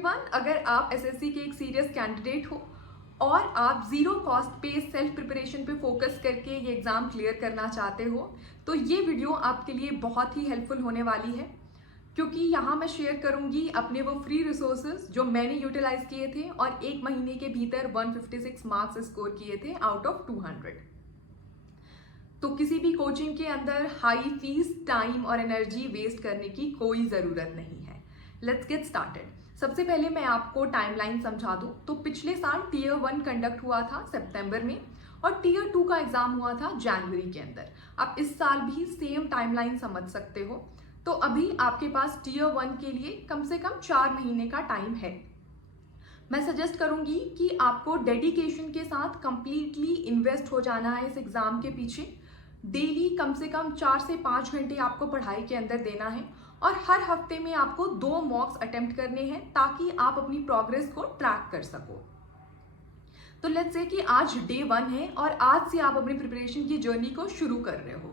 Everyone, अगर आप SSC के एक सीरियस कैंडिडेट हो और आप जीरो कॉस्ट पे सेल्फ प्रिपरेशन पे फोकस करके ये एग्ज़ाम क्लियर करना चाहते हो तो ये वीडियो आपके लिए बहुत ही हेल्पफुल होने वाली है, क्योंकि यहाँ मैं शेयर करूँगी अपने वो फ्री रिसोर्सेज जो मैंने यूटिलाइज किए थे और एक महीने के भीतर 156 मार्क्स स्कोर किए थे आउट ऑफ 200। तो किसी भी कोचिंग के अंदर हाई फीस, टाइम और एनर्जी वेस्ट करने की कोई ज़रूरत नहीं है। Let's get started. सबसे पहले मैं आपको टाइमलाइन समझा दूं तो पिछले साल टीयर 1 कंडक्ट हुआ था सितंबर में और टीयर 2 का एग्जाम हुआ था जनवरी के अंदर। आप इस साल भी सेम टाइमलाइन समझ सकते हो। तो अभी आपके पास टीयर 1 के लिए कम से कम 4 महीने का टाइम है। मैं सजेस्ट करूंगी कि आपको डेडिकेशन के साथ कंप्लीटली इन्वेस्ट हो जाना है इस एग्जाम के पीछे। डेली कम से कम 4 से 5 घंटे आपको पढ़ाई के अंदर देना है और हर हफ्ते में आपको 2 मॉक्स अटेम्प्ट करने हैं ताकि आप अपनी प्रोग्रेस को ट्रैक कर सको। तो लेट्स से कि आज डे 1 है और आज से आप अपनी प्रिपरेशन की जर्नी को शुरू कर रहे हो।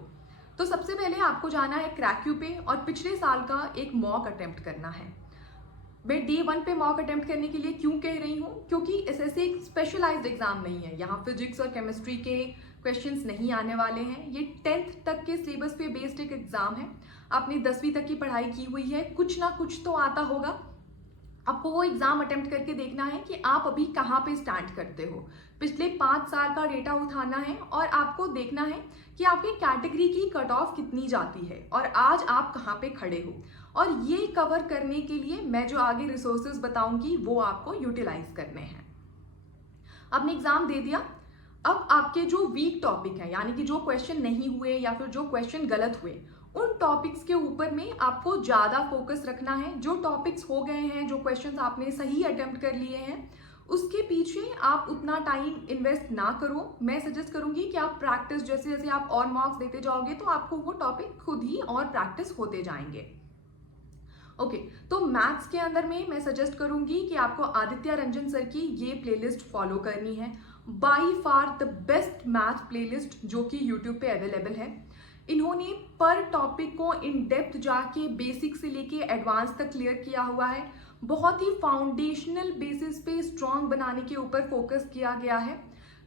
तो सबसे पहले आपको जाना है क्रैक्यू पे और पिछले साल का एक मॉक अटेम्प्ट करना है। मैं डे 1 पे मॉक अटेम्प्ट करने के लिए क्यों कह रही हूँ, क्योंकि एसएससी एक स्पेशलाइज्ड एग्जाम नहीं है। यहाँ फिजिक्स और केमिस्ट्री के क्वेश्चंस नहीं आने वाले हैं। ये 10th तक के सिलेबस पे बेस्ड एक एग्जाम है। आपने 10वीं तक की पढ़ाई की हुई है, कुछ ना कुछ तो आता होगा। आपको वो एग्जाम अटेम्प्ट करके देखना है कि आप अभी कहाँ पे स्टैंड करते हो। पिछले 5 साल का डेटा उठाना है और आपको देखना है कि आपकी कैटेगरी की कट ऑफ कितनी जाती है और आज आप कहाँ पे खड़े हो। और ये कवर करने के लिए मैं जो आगे रिसोर्सेज बताऊंगी वो आपको यूटिलाइज करने हैं। आपने एग्जाम दे दिया, अब आपके जो वीक टॉपिक है यानी कि जो क्वेश्चन नहीं हुए या फिर जो क्वेश्चन गलत हुए उन टॉपिक्स के ऊपर में आपको ज़्यादा फोकस रखना है। जो टॉपिक्स हो गए हैं, जो क्वेश्चंस आपने सही अटेम्प्ट कर लिए हैं, उसके पीछे आप उतना टाइम इन्वेस्ट ना करो। मैं सजेस्ट करूंगी कि आप प्रैक्टिस, जैसे जैसे आप और मार्क्स देते जाओगे तो आपको वो टॉपिक खुद ही और प्रैक्टिस होते जाएंगे। ओके, तो मैथ्स के अंदर में मैं सजेस्ट करूंगी कि आपको आदित्य रंजन सर की ये प्लेलिस्ट फॉलो करनी है। By far the best math playlist जो कि यूट्यूब पे अवेलेबल है। इन्होंने पर टॉपिक को इन डेप्थ जाके बेसिक से लेके एडवांस तक क्लियर किया हुआ है। बहुत ही फाउंडेशनल बेसिस पे स्ट्रॉन्ग बनाने के ऊपर फोकस किया गया है।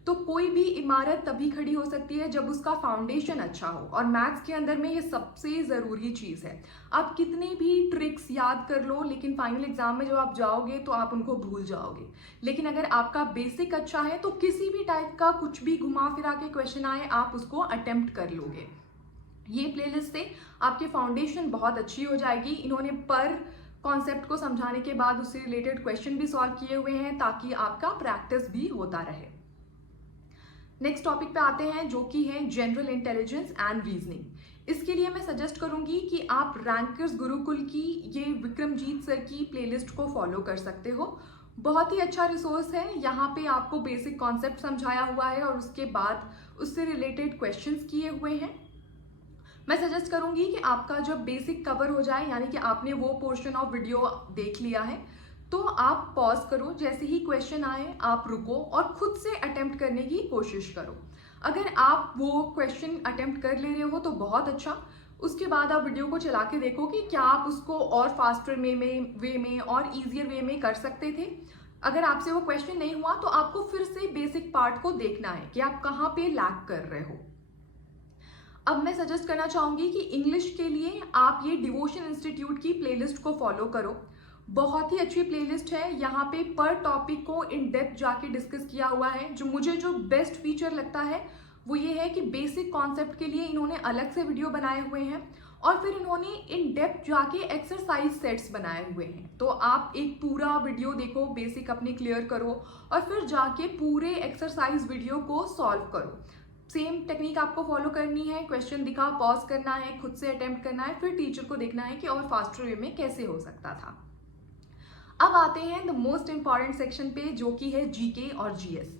तो कोई भी इमारत तभी खड़ी हो सकती है जब उसका फाउंडेशन अच्छा हो, और मैथ्स के अंदर में ये सबसे ज़रूरी चीज़ है। आप कितने भी ट्रिक्स याद कर लो, लेकिन फाइनल एग्जाम में जब आप जाओगे तो आप उनको भूल जाओगे। लेकिन अगर आपका बेसिक अच्छा है तो किसी भी टाइप का कुछ भी घुमा फिरा के क्वेश्चन आए आप उसको अटेम्प्ट कर लोगे। ये प्लेलिस्ट से आपकी फाउंडेशन बहुत अच्छी हो जाएगी। इन्होंने पर कॉन्सेप्ट को समझाने के बाद उससे रिलेटेड क्वेश्चन भी सॉल्व किए हुए हैं ताकि आपका प्रैक्टिस भी होता रहे। नेक्स्ट टॉपिक पे आते हैं जो कि है जनरल इंटेलिजेंस एंड रीजनिंग। इसके लिए मैं सजेस्ट करूंगी कि आप रैंकर्स गुरुकुल की ये विक्रमजीत सर की प्लेलिस्ट को फॉलो कर सकते हो। बहुत ही अच्छा रिसोर्स है। यहाँ पे आपको बेसिक कॉन्सेप्ट समझाया हुआ है और उसके बाद उससे रिलेटेड क्वेश्चंस किए हुए हैं। मैं सजेस्ट करूंगी कि आपका जब बेसिक कवर हो जाए, यानी कि आपने वो पोर्शन ऑफ वीडियो देख लिया है, तो आप पॉज करो। जैसे ही क्वेश्चन आए आप रुको और खुद से अटेम्प्ट करने की कोशिश करो। अगर आप वो क्वेश्चन अटेम्प्ट कर ले रहे हो तो बहुत अच्छा। उसके बाद आप वीडियो को चला के देखो कि क्या आप उसको और फास्टर वे में और ईजियर वे में कर सकते थे। अगर आपसे वो क्वेश्चन नहीं हुआ तो आपको फिर से बेसिक पार्ट को देखना है कि आप कहाँ पे लैग कर रहे हो। अब मैं सजेस्ट करना चाहूँगी कि इंग्लिश के लिए आप ये डिवोशन इंस्टीट्यूट की प्लेलिस्ट को फॉलो करो। बहुत ही अच्छी प्लेलिस्ट है। यहाँ पे पर टॉपिक को इन डेप्थ जाके डिस्कस किया हुआ है। जो बेस्ट फीचर लगता है वो ये है कि बेसिक कॉन्सेप्ट के लिए इन्होंने अलग से वीडियो बनाए हुए हैं और फिर इन्होंने इन डेप्थ जाके एक्सरसाइज सेट्स बनाए हुए हैं। तो आप एक पूरा वीडियो देखो, बेसिक अपने क्लियर करो और फिर जाके पूरे एक्सरसाइज वीडियो को सॉल्व करो। सेम टेक्निक आपको फॉलो करनी है। क्वेश्चन दिखा, पॉज करना है, खुद से अटेम्प्ट करना है, फिर टीचर को देखना है कि और फास्टर वे में कैसे हो सकता था। अब आते हैं द मोस्ट इंपॉर्टेंट सेक्शन पे जो कि है जीके और जीएस।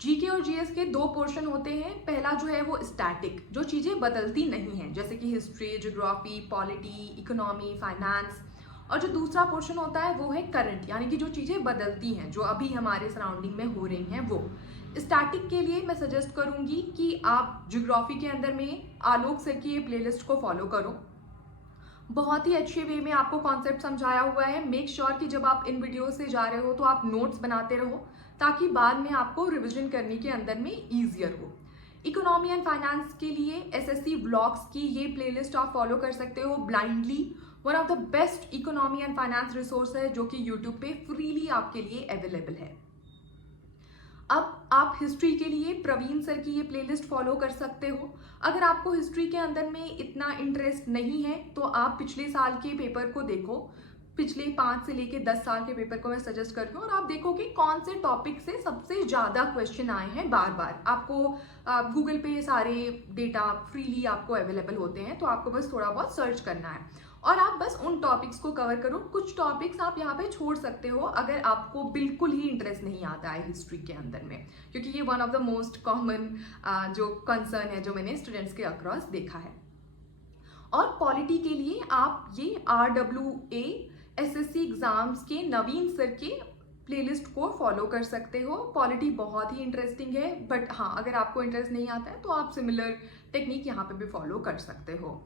जीके और जीएस के 2 पोर्शन होते हैं। पहला जो है वो स्टैटिक, जो चीज़ें बदलती नहीं हैं, जैसे कि history, geography, polity, economy, finance. और जो दूसरा पोर्शन होता है वो है करंट, यानी कि जो चीज़ें बदलती हैं, जो अभी हमारे सराउंडिंग में हो रही हैं वो। स्टैटिक के लिए मैं सजेस्ट करूँगी कि आप ज्योग्राफी के अंदर में आलोक सर की ये प्लेलिस्ट को फॉलो करो। बहुत ही अच्छे वे में आपको कॉन्सेप्ट समझाया हुआ है। मेक श्योर कि जब आप इन वीडियो से जा रहे हो तो आप नोट्स बनाते रहो, ताकि बाद में आपको रिविजन करने के अंदर में ईजियर हो। इकोनॉमी एंड फाइनेंस के लिए एसएससी व्लॉग्स की ये प्लेलिस्ट आप फॉलो कर सकते हो blindly. One of the best economy and finance resource है जो कि यूट्यूब पे फ्रीली आपके लिए अवेलेबल है। अब आप हिस्ट्री के लिए प्रवीण सर की ये प्लेलिस्ट फॉलो कर सकते हो। अगर आपको हिस्ट्री के अंदर में इतना इंटरेस्ट नहीं है तो आप पिछले साल के पेपर को देखो। पिछले 5 से लेके 10 साल के पेपर को मैं सजेस्ट करती हूँ और आप देखो कि कौन से टॉपिक से सबसे ज़्यादा क्वेश्चन आए हैं बार बार। आपको गूगल पे सारे डेटा फ्रीली आपको अवेलेबल होते हैं, तो आपको बस थोड़ा बहुत सर्च करना है और आप बस उन टॉपिक्स को कवर करो। कुछ टॉपिक्स आप यहाँ पे छोड़ सकते हो अगर आपको बिल्कुल ही इंटरेस्ट नहीं आता है हिस्ट्री के अंदर में, क्योंकि ये one of the most common जो कंसर्न है जो मैंने स्टूडेंट्स के अक्रॉस देखा है। और पॉलिटी के लिए आप ये RWA SSC एग्जाम्स के नवीन सर के प्लेलिस्ट को फॉलो कर सकते हो। पॉलिटी बहुत ही इंटरेस्टिंग है, बट हाँ, अगर आपको इंटरेस्ट नहीं आता है तो आप सिमिलर टेक्निक यहाँ पे भी फॉलो कर सकते हो।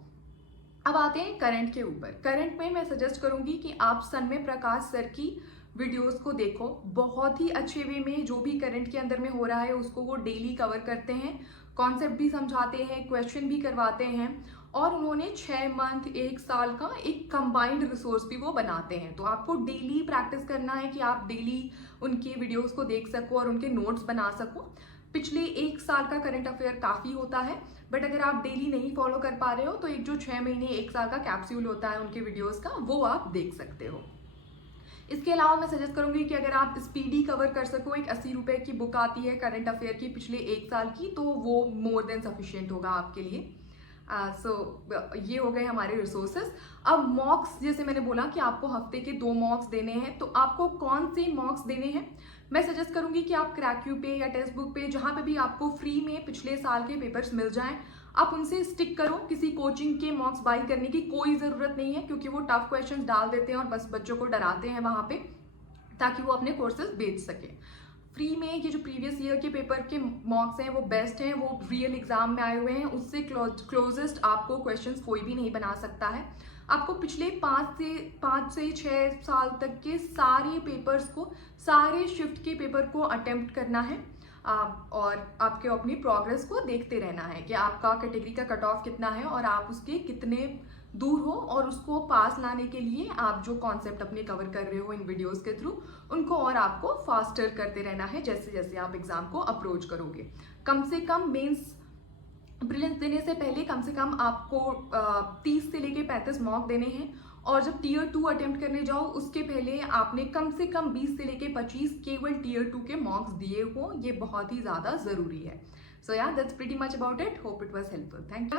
अब आते हैं करंट के ऊपर। करंट में मैं सजेस्ट करूंगी कि आप सन्मय प्रकाश सर की वीडियोस को देखो। बहुत ही अच्छे वे में जो भी करंट के अंदर में हो रहा है उसको वो डेली कवर करते हैं, कॉन्सेप्ट भी समझाते हैं, क्वेश्चन भी करवाते हैं और उन्होंने 6 मंथ 1 साल का एक कंबाइंड रिसोर्स भी वो बनाते हैं। तो आपको डेली प्रैक्टिस करना है कि आप डेली उनके वीडियोस को देख सको और उनके नोट्स बना सको। पिछले 1 साल का करंट अफेयर काफ़ी होता है, बट अगर आप डेली नहीं फॉलो कर पा रहे हो तो एक जो 6 महीने 1 साल का कैप्सूल होता है उनके वीडियोस का, वो आप देख सकते हो। इसके अलावा मैं सजेस्ट करूंगी कि अगर आप स्पीडी कवर कर सको, एक 80 रुपए की बुक आती है करंट अफेयर की पिछले 1 साल की, तो वो मोर देन सफिशिएंट होगा आपके लिए। ये हो गए हमारे रिसोर्सेज। अब मॉक्स, जैसे मैंने बोला कि आपको हफ्ते के 2 मॉक्स देने हैं, तो आपको कौन से मॉक्स देने हैं? मैं सजेस्ट करूंगी कि आप क्रैक्यू पे या टेक्स्ट बुक पे, जहां पे भी आपको फ्री में पिछले साल के पेपर्स मिल जाएं, आप उनसे स्टिक करो। किसी कोचिंग के मॉक्स बाई करने की कोई ज़रूरत नहीं है, क्योंकि वो टफ क्वेश्चंस डाल देते हैं और बस बच्चों को डराते हैं वहाँ पे, ताकि वो अपने कोर्सेज बेच सके। फ्री में ये जो प्रीवियस ईयर के पेपर के मॉक्स हैं वो बेस्ट हैं, वो रियल एग्जाम में आए हुए हैं। उससे क्लोजेस्ट आपको क्वेश्चंस कोई भी नहीं बना सकता है। आपको पिछले 5 से 6 साल तक के सारे पेपर्स को, सारे शिफ्ट के पेपर को अटेम्प्ट करना है और आपके अपनी प्रोग्रेस को देखते रहना है कि आपका कैटेगरी का कट ऑफ कितना है और आप उसके कितने दूर हो, और उसको पास लाने के लिए आप जो कॉन्सेप्ट अपने कवर कर रहे हो इन वीडियोस के थ्रू, उनको और आपको फास्टर करते रहना है जैसे जैसे आप एग्जाम को अप्रोच करोगे। कम से कम मेंस प्रीलिम्स देने से पहले कम से कम आपको 30 से लेके 35 मॉक देने हैं, और जब टीयर 2 अटेम्प्ट करने जाओ उसके पहले आपने कम से कम 20 से लेके 25 केवल टीयर 2 के मॉक्स दिए हो। ये बहुत ही ज़्यादा ज़रूरी है। सो या that's pretty much about it. Hope it was helpful. Thank you.